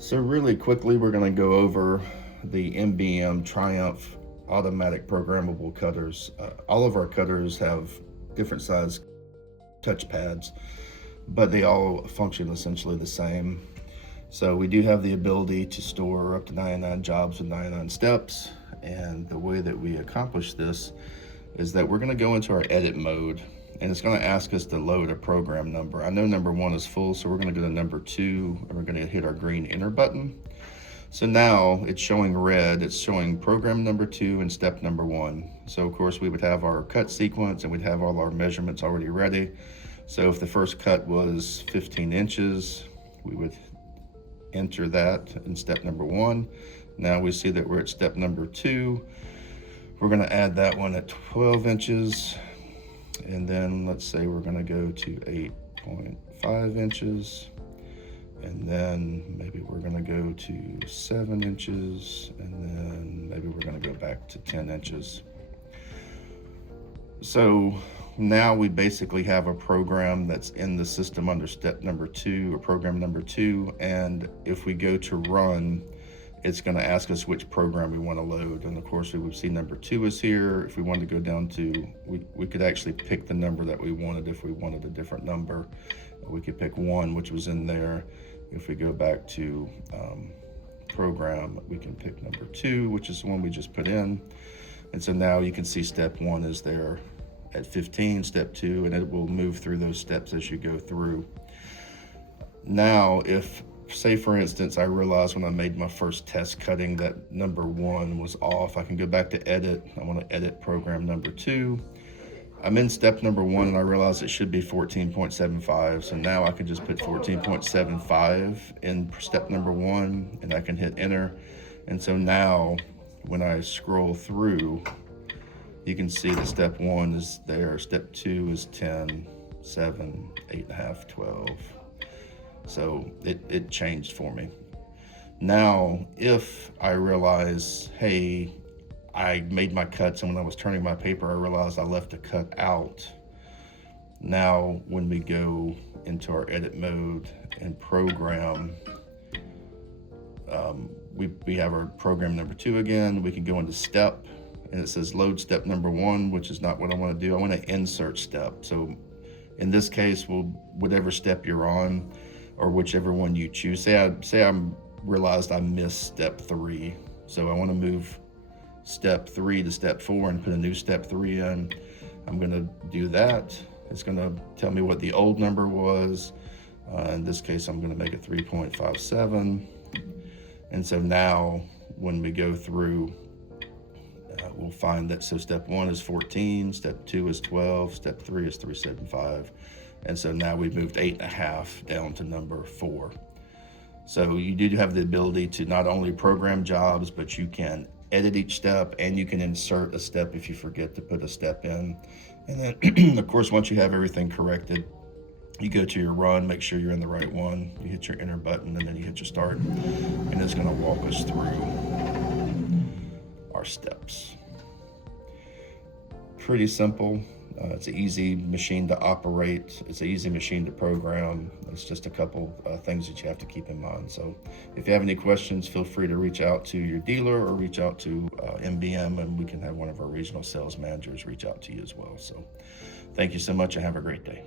So really quickly, we're going to go over the MBM Triumph automatic programmable cutters. All of our cutters have different size touch pads, but they all function essentially the same. So we do have the ability to store up to 99 jobs with 99 steps. And the way that we accomplish this is that we're going to go into our edit mode, and it's going to ask us to load a program number. I know number 1 is full, so we're going to go to number 2, and we're going to hit our green enter button. So now it's showing red, it's showing program number 2 and step number 1. So of course we would have our cut sequence and we'd have all our measurements already ready. So if the first cut was 15 inches, we would enter that in step number 1. Now we see that we're at step number 2. We're going to add that one at 12 inches. And then let's say we're going to go to 8.5 inches. And then maybe we're going to go to 7 inches. And then maybe we're going to go back to 10 inches. So now we basically have a program that's in the system under step number 2 or program number 2. And if we go to run, it's going to ask us which program we want to load. And of course, we would see number 2 is here. If we wanted to go down to, we could actually pick the number that we wanted. If we wanted a different number, we could pick 1, which was in there. If we go back to program, we can pick number 2, which is the one we just put in. And so now you can see step 1 is there at 15, step 2, and it will move through those steps as you go through. Now, if, say for instance, I realized when I made my first test cutting that number 1 was off, I can go back to edit. I want to edit program number 2. I'm in step number 1 and I realize it should be 14.75. So now I can just put 14.75 in step number 1 and I can hit enter. And so now when I scroll through, you can see that step 1 is there. Step 2 is 10, 7, 8.5, 12. So it changed for me. Now, if I realize, hey, I made my cuts and when I was turning my paper, I realized I left a cut out. Now, when we go into our edit mode and program, we have our program number 2 again. We can go into step and it says load step number 1, which is not what I want to do. I want to insert step. So in this case, whatever step you're on, or whichever one you choose. Say I realized I missed step 3. So I want to move step 3 to step 4 and put a new step 3 in. I'm going to do that. It's going to tell me what the old number was. In this case, I'm going to make it 3.57. And so now when we go through, we'll find that, so step 1 is 14, step 2 is 12, step 3 is 375. And so now we've moved 8.5 down to number 4. So you do have the ability to not only program jobs, but you can edit each step and you can insert a step if you forget to put a step in. And then of course, once you have everything corrected, you go to your run, make sure you're in the right one. You hit your enter button and then you hit your start, and it's going to walk us through our steps. Pretty simple. It's an easy machine to operate. It's an easy machine to program. It's just a couple things that you have to keep in mind. So if you have any questions, feel free to reach out to your dealer or reach out to MBM, and we can have one of our regional sales managers reach out to you as well. So thank you so much and have a great day.